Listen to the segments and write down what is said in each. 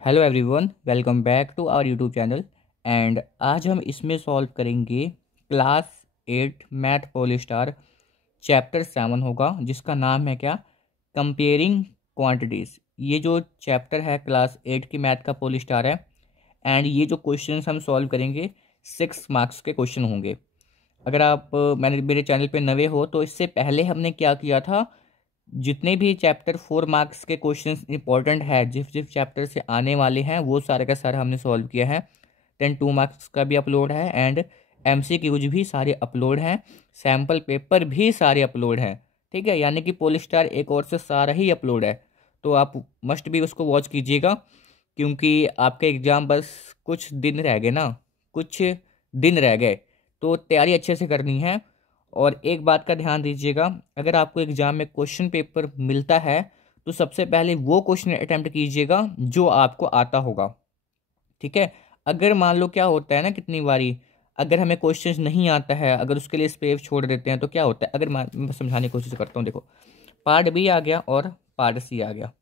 Hello everyone, welcome back to our YouTube channel. And आज हम इसमें सॉल्व करेंगे क्लास 8 मैथ पोलिस्टार चैप्टर 7 होगा, जिसका नाम है क्या, कंपेयरिंग क्वांटिटीज़। ये जो चैप्टर है क्लास 8 की मैथ का पोलिस्टार है। एंड ये जो क्वेश्चंस हम सॉल्व करेंगे 6 मार्क्स के क्वेश्चन होंगे। अगर आप मेरे चैनल पे नए हो तो इससे पहले हमने क्या किया था, जितने भी चैप्टर 4 मार्क्स के क्वेश्चंस इंपॉर्टेंट है, जिस जिस चैप्टर से आने वाले हैं, वो सारे का सारा हमने सॉल्व किया है। 2 मार्क्स का भी अपलोड है एंड MCQs भी सारे अपलोड हैं, सैम्पल पेपर भी सारे अपलोड हैं। ठीक है, यानी कि पोलिस्टार एक और से सारा ही अपलोड है। तो आप मस्ट भी उसको वॉच कीजिएगा, क्योंकि आपके एग्ज़ाम बस कुछ दिन रह गए ना, कुछ दिन रह गए, तो तैयारी अच्छे से करनी है। और एक बात का ध्यान दीजिएगा, अगर आपको एग्जाम में क्वेश्चन पेपर मिलता है तो सबसे पहले वो क्वेश्चन अटेम्प्ट कीजिएगा जो आपको आता होगा। ठीक है, अगर मान लो क्या होता है ना, कितनी बारी अगर हमें क्वेश्चंस नहीं आता है, अगर उसके लिए स्पेस छोड़ देते हैं तो क्या होता है, अगर मैं समझाने की कोशिश करता हूँ। देखो, पार्ट बी आ गया और पार्ट सी आ गया।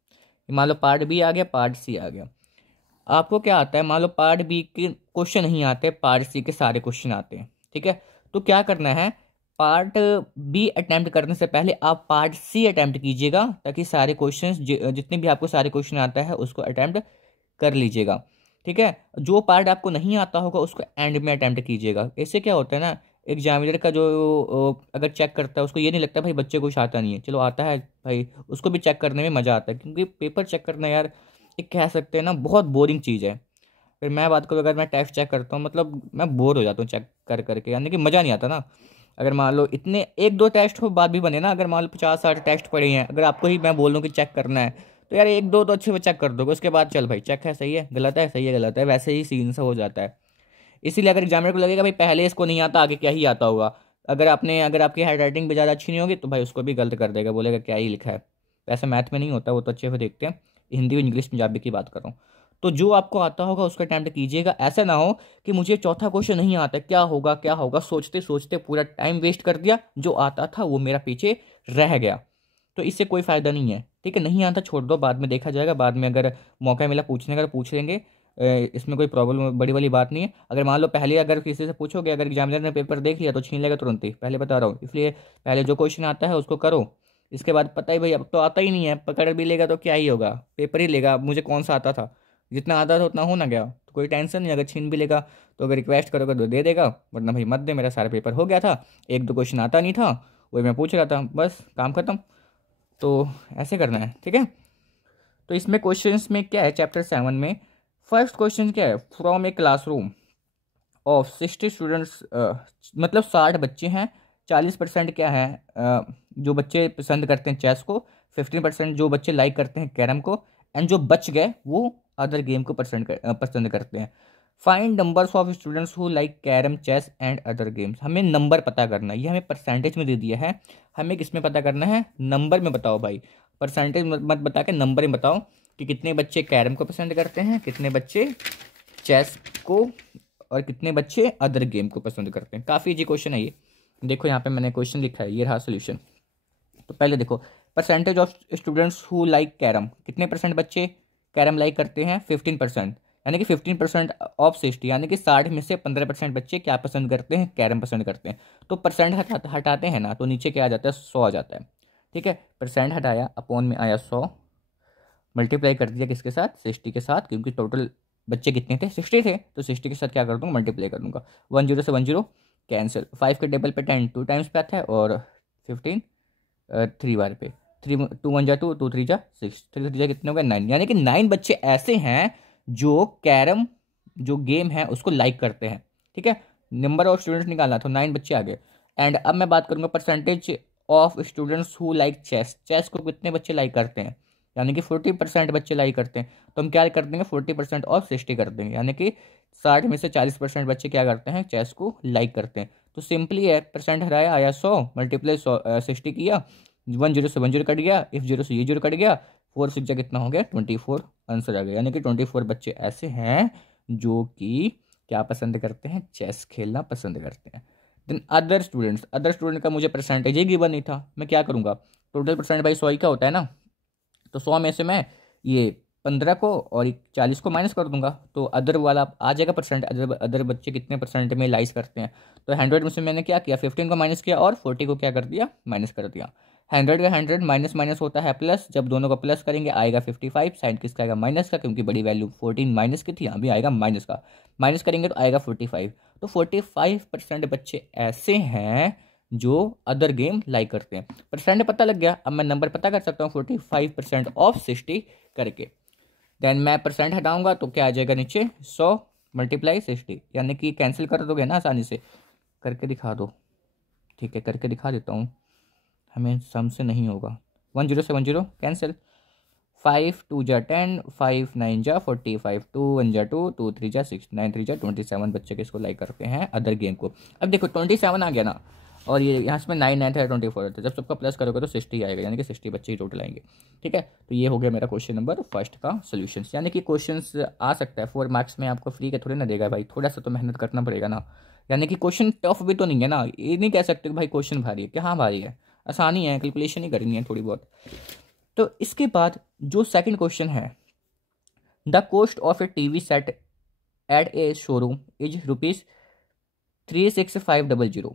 मान लो पार्ट बी आ गया, पार्ट सी आ गया। आपको क्या आता है, मान लो पार्ट बी के क्वेश्चन नहीं आते, पार्ट सी के सारे क्वेश्चन आते हैं। ठीक है, तो क्या करना है, पार्ट बी अटेम्प्ट करने से पहले आप पार्ट सी अटेम्प्ट कीजिएगा, ताकि सारे क्वेश्चंस जितने भी आपको सारे क्वेश्चन आता है उसको अटेम्प्ट कर लीजिएगा। ठीक है, जो पार्ट आपको नहीं आता होगा उसको एंड में अटेम्प्ट कीजिएगा। इससे क्या होता है ना, एग्जामिनर का जो अगर चेक करता है उसको ये नहीं लगता भाई बच्चे को कुछ आता नहीं है, चलो आता है भाई, उसको भी चेक करने में मज़ा आता है। क्योंकि पेपर चेक करना यार, एक कह सकते हैं ना, बहुत बोरिंग चीज़ है। फिर मैं बात करूँ, अगर मैं टेस्ट चेक करता हूँ, मतलब मैं बोर हो जाता हूँ चेक कर करके, यानी कि मज़ा नहीं आता ना। अगर मान लो इतने एक दो टेस्ट हो बात भी बने ना, अगर मान लो 50-60 टेस्ट पड़े हैं, अगर आपको ही मैं बोलूँ कि चेक करना है, तो यार एक दो तो अच्छे से चेक कर दोगे, उसके बाद चल भाई चेक है, सही है गलत है, सही है गलत है, वैसे ही सीन सा हो जाता है। इसीलिए अगर एग्जामिनर को लगेगा भाई पहले इसको नहीं आता, आगे क्या ही आता होगा, अगर आपकी हैंड राइटिंग भी ज़्यादा अच्छी नहीं होगी तो भाई उसको भी गलत कर देगा, बोलेगा क्या ही लिखा है। वैसे मैथ में नहीं होता, वो तो अच्छे से देखते हैं। हिंदी और इंग्लिश पंजाबी की बात कर रहा हूँ। तो जो आपको आता होगा उसका अटेम्प्ट कीजिएगा। ऐसा ना हो कि मुझे चौथा क्वेश्चन नहीं आता, क्या होगा क्या होगा, सोचते सोचते पूरा टाइम वेस्ट कर दिया, जो आता था वो मेरा पीछे रह गया। तो इससे कोई फ़ायदा नहीं है। ठीक है, नहीं आता छोड़ दो, बाद में देखा जाएगा, बाद में अगर मौका मिला पूछने का तो पूछ लेंगे। इसमें कोई प्रॉब्लम बड़ी वाली बात नहीं है। अगर मान लो पहले अगर किसी से पूछोगे, अगर एग्जामिनर ने पेपर देख लिया तो छीन लेगा तुरंत ही, पहले बता रहा हूँ। इसलिए पहले जो क्वेश्चन आता है उसको करो, इसके बाद पता ही भाई अब तो आता ही नहीं है, पकड़ भी लेगा तो क्या ही होगा, पेपर ही लेगा। मुझे कौन सा आता था, जितना आता था उतना हो ना गया, तो कोई टेंशन नहीं। अगर छीन भी लेगा तो अगर रिक्वेस्ट करोगे तो दे देगा, वरना भाई मत दे, मेरा सारा पेपर हो गया था, एक दो क्वेश्चन आता नहीं था, वही मैं पूछ रहा था, बस काम खत्म। तो ऐसे करना है। ठीक है, तो इसमें क्वेश्चंस में क्या है, चैप्टर 7 में फर्स्ट क्वेश्चन क्या है, from a classroom of 60 students, मतलब 60 बच्चे हैं, 40% क्या है, जो बच्चे पसंद करते हैं चेस को, 15% जो बच्चे लाइक करते हैं कैरम को, एंड जो बच गए वो अदर गेम को पसंद करते हैं। Find numbers of students who like carrom, chess and other games. हमें नंबर पता करना है, ये हमें परसेंटेज में दे दिया है, हमें किस में पता करना है, नंबर में बताओ भाई। परसेंटेज मत बता के नंबर में बताओ कि कितने बच्चे कैरम को पसंद करते हैं, कितने बच्चे चेस को, और कितने बच्चे अदर गेम को पसंद करते हैं। काफ़ी इजी क्वेश्चन है ये। देखो यहाँ पे मैंने क्वेश्चन लिखा है, ये रहा सोल्यूशन। तो पहले देखो, percentage of students who like carrom, कितने परसेंट बच्चे कैरम लाइक करते हैं, 15%, यानी कि 15% ऑफ 60, यानी कि 60 में से 15% बच्चे क्या पसंद करते हैं, कैरम पसंद करते हैं। तो परसेंट हटाते हैं ना, तो नीचे क्या आ जाता है, 100 आ जाता है। ठीक है, परसेंट हटाया, अपॉन में आया 100, मल्टीप्लाई कर दिया किसके साथ, 60 के साथ, क्योंकि टोटल बच्चे कितने थे, 60 थे, तो 60 के साथ क्या कर दूंगा, मल्टीप्लाई कर दूंगा। 10 से 10 कैंसिल, 5 के टेबल पे 10 टू टाइम्स पे आता है, और 15 3 बार पे, 3 2 1 जा 2, 2 3 जा 6, 3 3 जा कितने हो गए 9, यानी कि 9 बच्चे ऐसे हैं जो कैरम जो गेम है उसको लाइक करते हैं। ठीक है, नंबर ऑफ स्टूडेंट्स निकालना, तो 9 बच्चे आ गए। एंड अब मैं बात करूंगा percentage of students who like chess, chess को कितने बच्चे लाइक करते हैं, यानी कि 40% बच्चे लाइक करते हैं। तो हम क्या कर देंगे, 40% ऑफ 60 कर देंगे, यानी कि 60 में से 40% बच्चे क्या करते हैं, चेस को लाइक करते हैं। तो सिंपली है, परसेंट हराया, आया 100, मल्टीप्लाई 60 किया, 10 से 10 कट गया, इफ 0 से ये 0 कट गया, 4 6 कितना हो गया, 24 आंसर आ गया। यानी कि 24 बच्चे ऐसे हैं जो कि क्या पसंद करते हैं, चेस खेलना पसंद करते हैं। देन अदर स्टूडेंट का मुझे परसेंटेज ही गिवन नहीं था, मैं क्या करूँगा, टोटल परसेंट भाई 100 ही का होता है ना। तो 100 में से मैं ये 15 को और 40 को माइनस कर दूंगा तो अदर वाला आ जाएगा परसेंट। अदर बच्चे कितने परसेंट में लाइज करते हैं, तो 100 में से मैंने क्या किया, 15 को माइनस किया और 40 को क्या कर दिया, माइनस कर दिया। 100 का 100 माइनस माइनस होता है प्लस, जब दोनों को प्लस करेंगे आएगा 55, साइन किसका आएगा, माइनस का, क्योंकि बड़ी वैल्यू 14 माइनस की थी, अभी आएगा माइनस का, माइनस करेंगे तो आएगा 45। तो 45% बच्चे ऐसे हैं जो अदर गेम लाइक करते हैं। परसेंट पता लग गया, अब मैं नंबर पता कर सकता हूँ 45% ऑफ 60 करके। देन मैं परसेंट हटाऊंगा तो क्या आ जाएगा नीचे, 100 मल्टीप्लाई 60, यानी कि कैंसिल कर दोगे ना आसानी से, करके दिखा दो। ठीक है, करके दिखा देता हूँ, हमें सम से नहीं होगा। 10 से 10 कैंसिल, 5 2 जा 10, 5 9 जा 45, 2 1 जा 2, 2 3 जा 6, 9 3 जा 27 बच्चे के इसको लाइक करते हैं अदर गेम को। अब देखो 27 आ गया ना, और ये यहाँ से 9 9 था 24 था, जब सबका प्लस करोगे तो 60 आएगा, यानी कि 60 बच्चे ही टोटल आएंगे। ठीक है, तो ये हो गया मेरा क्वेश्चन नंबर फर्स्ट का सोल्यूशन। यानी कि क्वेश्चन आ सकता है 4 मार्क्स में, आपको फ्री के थोड़ी ना देगा भाई, थोड़ा सा तो मेहनत करना पड़ेगा ना। यानी कि क्वेश्चन टफ भी तो नहीं है ना, ये नहीं कह सकते कि भाई क्वेश्चन भारी है, क्या भारी है, आसानी है, कैलकुलेशन ही करनी है थोड़ी बहुत। तो इसके बाद जो सेकंड क्वेश्चन है, the cost of a TV set at a showroom is ₹36500,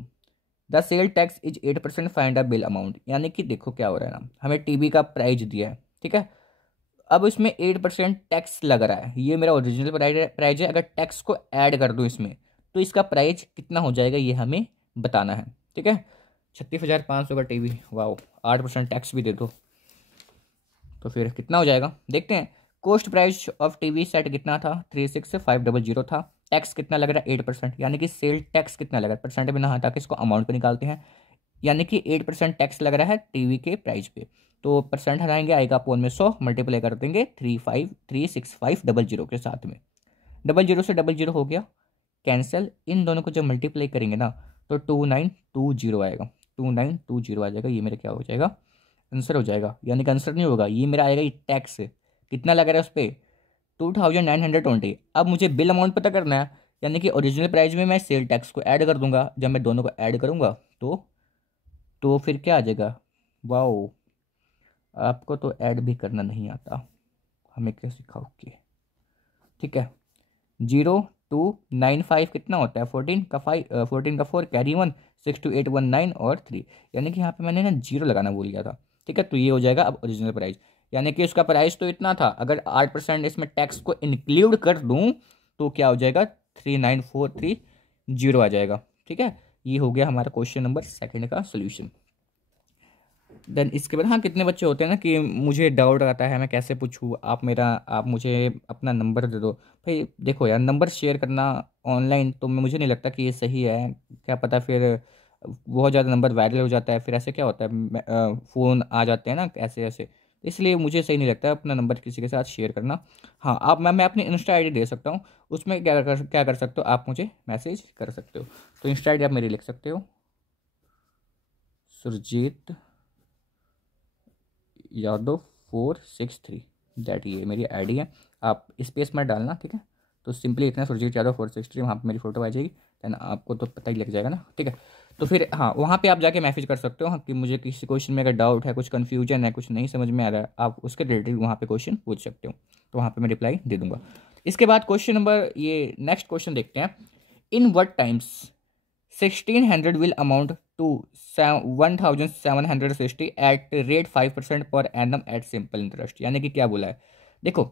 the sale tax is 8%, find a bill amount. यानी कि देखो क्या हो रहा है ना, हमें टीवी का प्राइस दिया है, ठीक है, अब इसमें 8% टैक्स लग रहा है, ये मेरा ओरिजिनल प्राइस है, अगर टैक्स को ऐड कर दूं इसमें तो इसका प्राइस कितना हो जाएगा ये हमें बताना है। ठीक है, 36,500 का टीवी, वाओ, 8% टैक्स भी दे दो तो फिर कितना हो जाएगा देखते हैं। Cost price of TV set कितना था, 36500 था, टैक्स कितना लग रहा है 8%, यानी कि सेल टैक्स कितना लग रहा है, परसेंट में ना हटा के इसको अमाउंट पे निकालते हैं, यानी कि 8% टैक्स लग रहा है टीवी के प्राइस पे, तो परसेंट हटाएंगे आएगा अपॉन में 100, मल्टीप्लाई कर देंगे 36500 के साथ में, 00 से 00 हो गया कैंसिल, इन दोनों को जब मल्टीप्लाई करेंगे ना तो 2920 आएगा, 2920 आ जाएगा, ये मेरा क्या हो जाएगा, आंसर हो जाएगा। यानी कि आंसर नहीं होगा, ये मेरा आएगा ये टैक्स कितना लग रहा है उस पर, 2920। अब मुझे बिल अमाउंट पता करना है, यानी कि ओरिजिनल प्राइस में मैं सेल टैक्स को ऐड कर दूंगा, जब मैं दोनों को ऐड करूंगा तो फिर क्या आ जाएगा, वाओ, आपको तो ऐड भी करना नहीं आता, हमें क्या सिखाओगे। ठीक है, 0295 कितना होता है, 14 का 5, 14 का 4 कैरी 1, 6 2 8 1 9 और 3, यानी कि यहाँ पे मैंने ना 0 लगाना भूल गया था। ठीक है, तो ये हो जाएगा अब ओरिजिनल प्राइस, यानी कि उसका प्राइस तो इतना था, अगर 8% इसमें टैक्स को इंक्लूड कर दूं तो क्या हो जाएगा, 39430 आ जाएगा। ठीक है, ये हो गया हमारा क्वेश्चन नंबर सेकंड का सोल्यूशन। देन इसके बाद हाँ, कितने बच्चे होते हैं ना कि मुझे डाउट आता है मैं कैसे पूछूँ, आप मुझे अपना नंबर दे दो। भाई देखो यार, नंबर शेयर करना ऑनलाइन तो मुझे नहीं लगता कि ये सही है, क्या पता फिर बहुत ज़्यादा नंबर वायरल हो जाता है, फिर ऐसे क्या होता है, फ़ोन आ जाते हैं ना ऐसे ऐसे, इसलिए मुझे सही नहीं लगता अपना नंबर किसी के साथ शेयर करना। हाँ, आप मैं अपनी इंस्टा आईडी दे सकता हूँ, उसमें क्या कर सकते हो, आप मुझे मैसेज कर सकते हो। तो इंस्टा आईडी आप मेरी लिख सकते हो, सुरजीत यादव 463, दैट ये मेरी आईडी है, आप स्पेस में डालना। ठीक है, तो सिंपली इतना सुरजीत यादव 463, वहाँ पे मेरी फोटो आ जाएगी, देन आपको तो पता ही लग जाएगा ना। ठीक है, तो फिर हाँ, वहाँ पे आप जाके मैसेज कर सकते हो हाँ, कि मुझे किसी क्वेश्चन में अगर डाउट है, कुछ कन्फ्यूजन है, कुछ नहीं समझ में आ रहा है, आप उसके रिलेटेड वहाँ पे क्वेश्चन पूछ सकते हो, तो वहाँ पे मैं रिप्लाई दे दूंगा। इसके बाद क्वेश्चन नंबर, ये नेक्स्ट क्वेश्चन देखते हैं, in what times 1600 will amount to 1760 at rate 5% per annum at simple interest। यानी कि क्या बोला है, देखो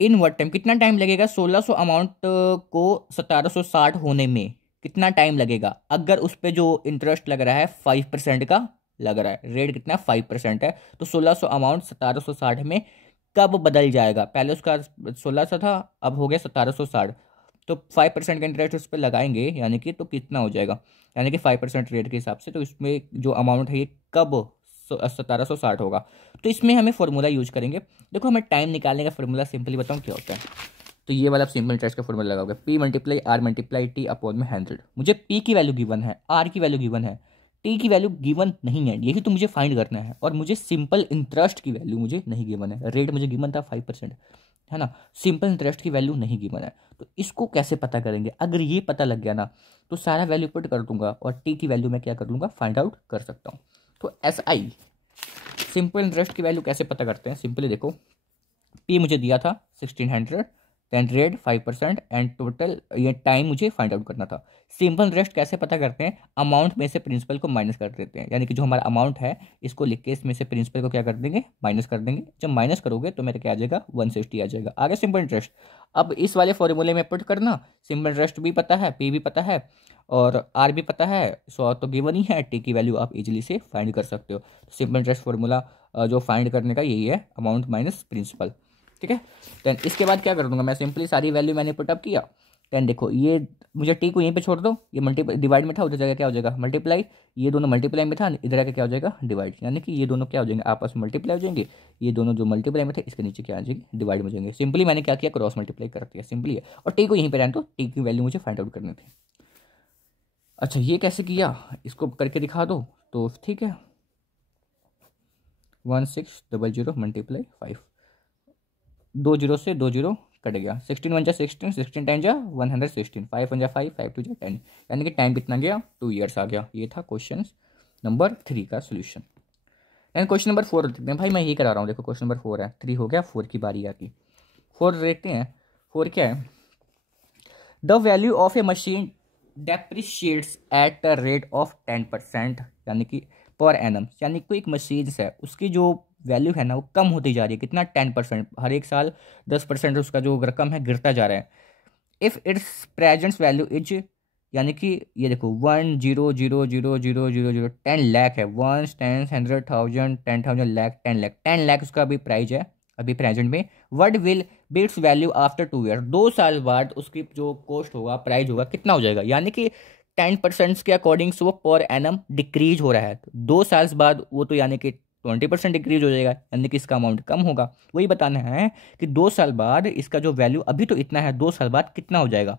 इन व्हाट टाइम, कितना टाइम लगेगा 1600 अमाउंट को 1760 होने में, कितना टाइम लगेगा, अगर उस पर जो इंटरेस्ट लग रहा है 5% का लग रहा है, रेट कितना 5% है, तो 1600 अमाउंट 1760 में कब बदल जाएगा, पहले उसका 1600 था, अब हो गया 1760, तो 5% का इंटरेस्ट उस पर लगाएंगे, यानी कि तो कितना हो जाएगा, यानी कि 5% रेट के हिसाब से, तो इसमें जो अमाउंट है ये कब 1760 होगा। तो इसमें हमें फॉर्मूला यूज करेंगे, देखो हमें टाइम निकालने का फॉर्मूला सिंपली बताऊँ क्या होता है, तो ये वाला आप सिंपल इंटरेस्ट का फॉर्मूला लगाओगे, P multiply R multiply T upon में 100। मुझे P की वैल्यू गिवन है, R की वैल्यू गिवन है, T की वैल्यू गिवन नहीं है, यही तो मुझे फाइंड करना है, और मुझे सिंपल इंटरेस्ट की वैल्यू मुझे नहीं गिवन है, रेट मुझे गिवन था 5%, है ना, सिंपल इंटरेस्ट की वैल्यू नहीं गिवन है, तो इसको कैसे पता करेंगे, अगर ये पता लग गया ना तो सारा वैल्यू पुट कर दूंगा और टी की वैल्यू मैं क्या कर लूँगा, फाइंड आउट कर सकता हूँ। तो SI सिंपल इंटरेस्ट की वैल्यू कैसे पता करते हैं, सिंपली देखो, पी मुझे दिया था 1600, देन रेट 5% एंड टोटल ये टाइम मुझे फाइंड आउट करना था। सिंपल इंटरेस्ट कैसे पता करते हैं? अमाउंट में से प्रिंसिपल को माइनस कर देते हैं, यानी कि जो हमारा अमाउंट है इसको लिख के इसमें से प्रिंसिपल को क्या कर देंगे, माइनस कर देंगे। जब माइनस करोगे तो मेरा क्या आ जाएगा, 160 आ जाएगा। आगे सिंपल इंटरेस्ट। अब इस वाले फॉर्मूले में पुट करना, सिंपल इंटरेस्ट भी पता है, पी भी पता है और आर भी पता है, 100 तो गिवन ही है, टी की वैल्यू आप इजीली से फाइंड कर सकते हो। सिंपल इंटरेस्ट फॉर्मूला जो फाइंड करने का यही है, अमाउंट माइनस प्रिंसिपल। ठीक है, देन इसके बाद क्या कर दूंगा मैं, सिंपली सारी वैल्यू मैंने पुटअप किया। देन देखो ये मुझे टी को यहीं पे छोड़ दो, ये मल्टीप्लाई डिवाइड में था, उधर जगह क्या हो जाएगा मल्टीप्लाई, ये दोनों मल्टीप्लाई में था, इधर आके क्या हो जाएगा डिवाइड, यानी कि ये दोनों क्या हो जाएंगे आपस में मल्टीप्लाई हो जाएंगे, ये दोनों जो मल्टीप्लाई में थे इसके नीचे क्या आ जाएगी डिवाइड में जाएंगे। सिंपली मैंने क्या किया, क्रॉस मल्टीप्लाई कर दिया, सिंपली है। और टी को यहीं पर रहने दो, टी की वैल्यू मुझे फाइंड आउट करनी थी। अच्छा ये कैसे किया, इसको करके दिखा दो तो ठीक है। 1600 मल्टीप्लाई 5, 2 जीरो से 2 जीरो कट गया, 16 1 जा 16, 16 10 जा 116, 5 1 जा 5, 5 2 जा 10, यानी कि टाइम कितना गया, 2 ईयर्स आ गया। ये था क्वेश्चन नंबर 3 का सोल्यूशन। एंड क्वेश्चन नंबर 4 देखते हैं। भाई मैं यही करा रहा हूँ, देखो क्वेश्चन नंबर 4 है, 3 हो गया, 4 की बारी आती। 4 देखते हैं। 4 क्या है, the value of A machine depreciates at the rate of 10%, यानी कि पर एनम, यानी कोई एक मशीन है उसकी जो वैल्यू है ना वो कम होती जा रही है, कितना 10%, हर एक साल 10% उसका जो रकम है गिरता जा रहा है। If it's present value is, यानी कि ये देखो 1,000,000,000 10 लाख है, 1 10 100,000 10,000 लाख 10 लाख 10 लाख उसका अभी प्राइस है अभी प्रेजेंट में। What will be it's value after 2 year, 2 साल बाद उसकी जो कॉस्ट होगा प्राइस होगा कितना हो जाएगा, यानी कि 10% के अकॉर्डिंग से वो पर एनम डिक्रीज हो रहा है। 2 साल बाद वो तो यानी कि 20% डिक्रीज हो जाएगा, यानी कि इसका अमाउंट कम होगा। वही बताना है कि 2 साल बाद इसका जो वैल्यू अभी तो इतना है, 2 साल बाद कितना हो जाएगा।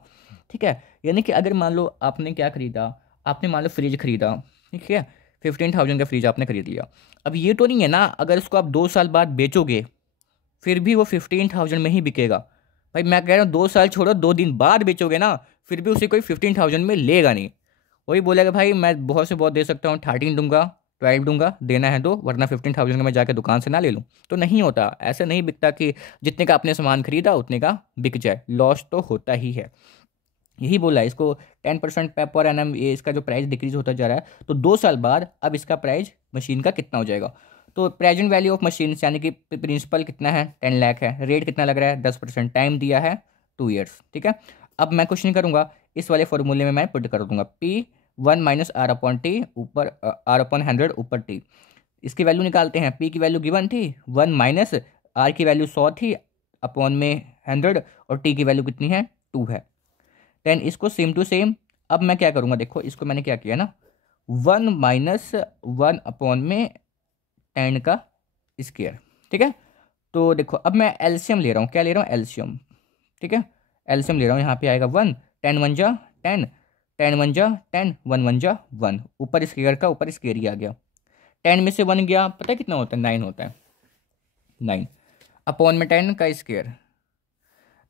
ठीक है, यानी कि अगर मान लो आपने क्या खरीदा, आपने मान लो फ्रिज खरीदा, ठीक है, 15,000 का फ्रिज आपने खरीद लिया। अब ये तो नहीं है ना अगर इसको आप 2 साल बाद बेचोगे फिर भी वो 15,000 में ही बिकेगा। भाई मैं कह रहा हूँ 2 साल छोड़ो, 2 दिन बाद बेचोगे ना फिर भी उसे कोई 15,000 में लेगा नहीं। वही बोलेगा भाई मैं बहुत से बहुत दे सकता हूँ, 13 दूंगा, 12 दूंगा, देना है दो, वरना 15,000 का मैं जाके दुकान से ना ले लूँ। तो नहीं होता, ऐसे नहीं बिकता कि जितने का आपने सामान खरीदा उतने का बिक जाए, लॉस तो होता ही है। यही बोला है, इसको 10% पर एनम ये इसका जो प्राइस डिक्रीज होता जा रहा है, तो 2 साल बाद अब इसका प्राइस मशीन का कितना हो जाएगा। तो प्रेजेंट वैल्यू ऑफ मशीन यानी कि प्रिंसिपल कितना है 10 लाख है, रेट कितना लग रहा है 10%, टाइम दिया है 2 ईयर्स। ठीक है, अब मैं कुछ नहीं करूँगा, इस वाले फॉर्मूले में मैं पुट कर दूंगा P1 minus R upon T, ऊपर आर अपॉन 100 ऊपर टी। इसकी वैल्यू निकालते हैं, P की वैल्यू गिवन थी 1 माइनस आर की वैल्यू 100 थी अपॉन में 100 और टी की वैल्यू कितनी है 2 है। देन इसको सेम टू सेम अब मैं क्या करूँगा, देखो इसको मैंने क्या किया ना 1 माइनस 1 अपॉन में 10 का स्क्वायर। ठीक है, तो देखो अब मैं एलसीएम ले रहा हूँ, क्या ले रहा हूँ एलसीएम। ठीक है, एलसीएम ले रहा हूँ, यहाँ पे आएगा 1, 10 1 जा 10, 10 1 जा 10, 1 1 जा 1, ऊपर स्क्वायर का ऊपर स्क्वायर ही आ गया। 10 में से 1 गया, पता है कितना होता है 9 होता है, 9 अपॉन में 10 का स्क्वायर,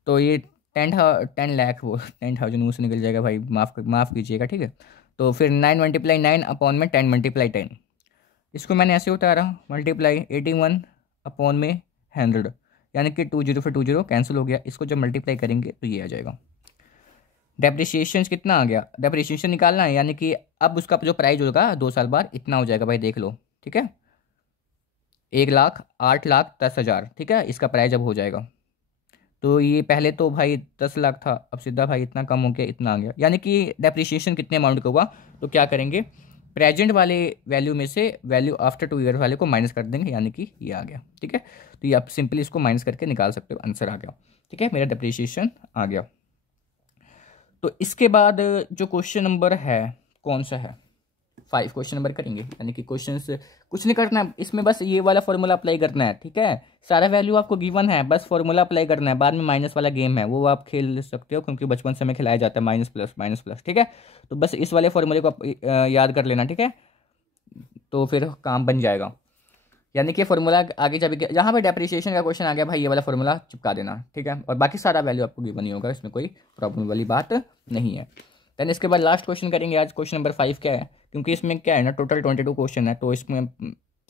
तो ये 10 लाख वो 10,000 मुँह से निकल जाएगा भाई, माफ़ कीजिएगा। ठीक है, तो फिर 9 मल्टीप्लाई 9 अपॉन में 10 मल्टीप्लाई 10, इसको मैंने ऐसे उतारा मल्टीप्लाई 81 अपॉन में 100, यानी कि 20 फिर 20 कैंसिल हो गया। इसको जब मल्टीप्लाई करेंगे तो ये आ जाएगा। डेप्रिसिएशन कितना आ गया, डेप्रिसिएशन निकालना है, यानी कि अब उसका जो प्राइस होगा 2 साल बाद इतना हो जाएगा भाई, देख लो। ठीक है, 1,08,10,000, ठीक है, इसका प्राइस अब हो जाएगा। तो ये पहले तो भाई 10 लाख था, अब सीधा भाई इतना कम हो गया, इतना आ गया, यानी कि डेप्रिसिएशन कितने अमाउंट का हुआ। तो क्या करेंगे, प्रेजेंट वाले वैल्यू में से वैल्यू आफ्टर 2 ईयर वाले को माइनस कर देंगे, यानी कि ये आ गया। ठीक है, तो ये आप सिंपली इसको माइनस करके निकाल सकते हो, आंसर आ गया। ठीक है, मेरा डेप्रिसिएशन आ गया। तो इसके बाद जो क्वेश्चन नंबर है कौन सा है, 5 क्वेश्चन नंबर करेंगे, यानी कि क्वेश्चन कुछ नहीं करना है इसमें, बस ये वाला फॉर्मूला अप्लाई करना है। ठीक है, सारा वैल्यू आपको गिवन है, बस फॉर्मूला अप्लाई करना है, बाद में माइनस वाला गेम है वो आप खेल सकते हो, क्योंकि बचपन से हमें खिलाया जाता है माइनस प्लस माइनस प्लस। ठीक है, तो बस इस वाले फॉर्मूले को याद कर लेना। ठीक है, तो फिर काम बन जाएगा, यानी कि फॉर्मूला आगे जब जहाँ पे डेप्रिसिएशन का क्वेश्चन आ गया भाई ये वाला फॉर्मूला चिपका देना। ठीक है, और बाकी सारा वैल्यू आपको गिवन ही होगा, इसमें कोई प्रॉब्लम वाली बात नहीं है। देन इसके बाद लास्ट क्वेश्चन करेंगे आज, क्वेश्चन नंबर 5 क्या है, क्योंकि इसमें क्या है ना टोटल 22 क्वेश्चन है, तो इसमें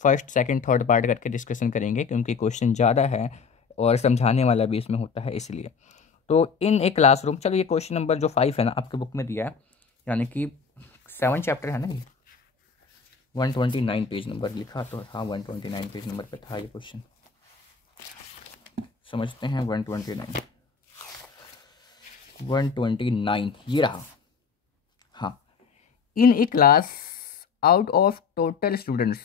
फर्स्ट सेकंड थर्ड पार्ट करके डिस्कशन करेंगे, क्योंकि क्वेश्चन ज़्यादा है और समझाने वाला भी इसमें होता है इसलिए। तो इन ए क्लासरूम, चलो ये क्वेश्चन नंबर जो 5 है ना आपके बुक में दिया है, यानी कि 7 चैप्टर है ना ये, 129 पेज नंबर लिखा तो हाँ 129 पेज नंबर पे था ये क्वेश्चन। समझते हैं 129 ये रहा। हाँ, in a class out of total students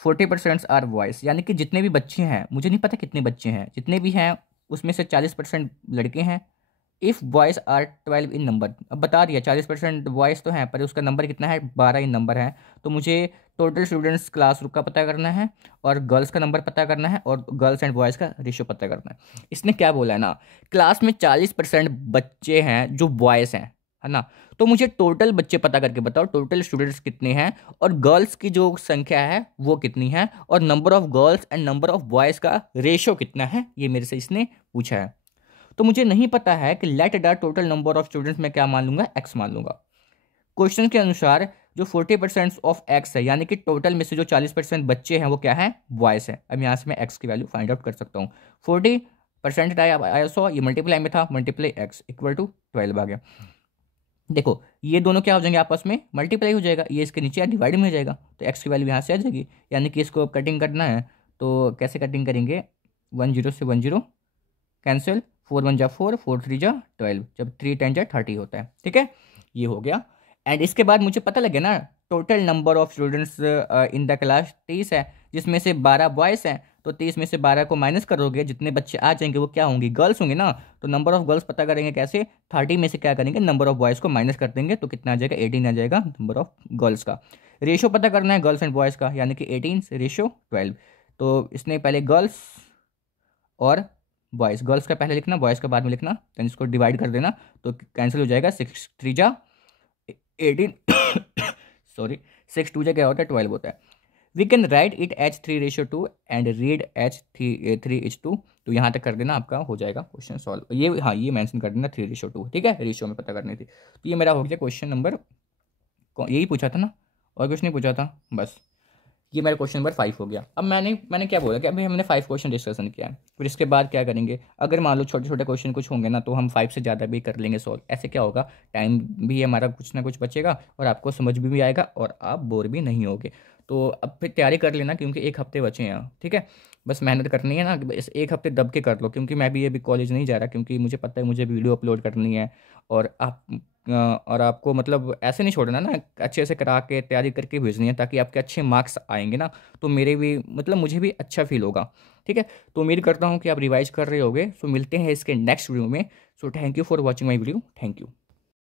40% are boys, यानी कि जितने भी बच्चे हैं, मुझे नहीं पता कितने बच्चे हैं, जितने भी हैं उसमें से 40% लड़के हैं। If boys are 12 in number, अब बता दिया 40% बॉयज़ तो हैं पर उसका नंबर कितना है, 12 इन नंबर है। तो मुझे टोटल स्टूडेंट्स क्लास का पता करना है और गर्ल्स का नंबर पता करना है और गर्ल्स एंड बॉयज़ का रेशियो पता करना है। इसने क्या बोला है ना, क्लास में 40% बच्चे हैं जो बॉयज़ हैं, है ना। तो मुझे टोटल बच्चे पता करके बताओ, टोटल स्टूडेंट्स कितने हैं और गर्ल्स की जो संख्या है वो कितनी है, और number of girls and number of boys का रेशियो कितना है, ये मेरे से इसने पूछा है। तो मुझे नहीं पता है कि let the total number of students में क्या मान लूंगा, एक्स मान लूंगा। क्वेश्चन के अनुसार जो 40% ऑफ एक्स है, यानी कि टोटल में से जो 40% बच्चे हैं वो क्या है, बॉयज़ है। अब यहाँ से मैं एक्स की वैल्यू फाइंड आउट कर सकता हूँ। 40% आया 100, ये मल्टीप्लाई में था, मल्टीप्लाई एक्स इक्वल टू 12 आ गया। देखो ये दोनों क्या हो जाएंगे, आपस में मल्टीप्लाई हो जाएगा, ये इसके नीचे डिवाइड में हो जाएगा, तो एक्स की वैल्यू यहाँ से आ जाएगी। यानी कि इसको कटिंग करना है तो कैसे कटिंग करेंगे, 10 से 10 कैंसिल, 4 1 जा 4, 4 3 जा 12, जब 3 10 जा 30 होता है। ठीक है, ये हो गया। एंड इसके बाद मुझे पता लगे ना total number of students in the class 30 है, जिसमें से 12 बॉयज़ हैं। तो 30 में से 12 को माइनस करोगे, जितने बच्चे आ जाएंगे वो क्या होंगे, गर्ल्स होंगे ना। तो नंबर ऑफ गर्ल्स पता करेंगे कैसे, 30 में से क्या करेंगे, नंबर ऑफ बॉयज़ को माइनस कर देंगे, तो कितना आ जाएगा, 18 आ जाएगा नंबर ऑफ गर्ल्स का। रेशो पता करना है गर्ल्स एंड बॉयज़ का, यानी कि 18 से रेशो 12। तो इसने पहले गर्ल्स और बॉयज़, गर्ल्स का पहले लिखना, बॉयज़ का बाद में लिखना, देन इसको डिवाइड कर देना, तो कैंसिल हो जाएगा। 6 3 जा 18 सॉरी 6 2 जा क्या होता है, 12 होता है। We can write it H 3:2 and read H 3:2। तो यहाँ तक कर देना, आपका हो जाएगा क्वेश्चन सॉल्व। ये हाँ ये मेंशन कर देना 3:2, ठीक है, रेशियो में पता करनी थी। तो ये मेरा हो गया क्वेश्चन नंबर, यही पूछा था ना और कुछ नहीं पूछा था, बस ये मेरा क्वेश्चन नंबर 5 हो गया। अब मैंने क्या बोला कि अभी हमने 5 क्वेश्चन डिस्कशन किया है, फिर इसके बाद क्या करेंगे, अगर मान लो छोटे छोटे क्वेश्चन कुछ होंगे ना तो हम 5 से ज़्यादा भी कर लेंगे सॉल्व। ऐसे क्या होगा, टाइम भी हमारा कुछ ना कुछ बचेगा और आपको समझ भी आएगा और आप बोर भी नहीं होगे। तो अब फिर तैयारी कर लेना, क्योंकि 1 हफ्ते बचे हैं, ठीक है। बस मेहनत करनी है ना, इस 1 हफ्ते दब के कर लो, क्योंकि मैं भी अभी कॉलेज नहीं जा रहा, क्योंकि मुझे पता है मुझे वीडियो अपलोड करनी है। और आपको मतलब ऐसे नहीं छोड़ना ना, अच्छे से करा के तैयारी करके भेजनी है, ताकि आपके अच्छे मार्क्स आएंगे ना, तो मेरे भी मतलब मुझे भी अच्छा फील होगा। ठीक है, तो उम्मीद करता हूँ कि आप रिवाइज कर रहे होगे। सो मिलते हैं इसके नेक्स्ट वीडियो में। So thank you for watching my video, thank you.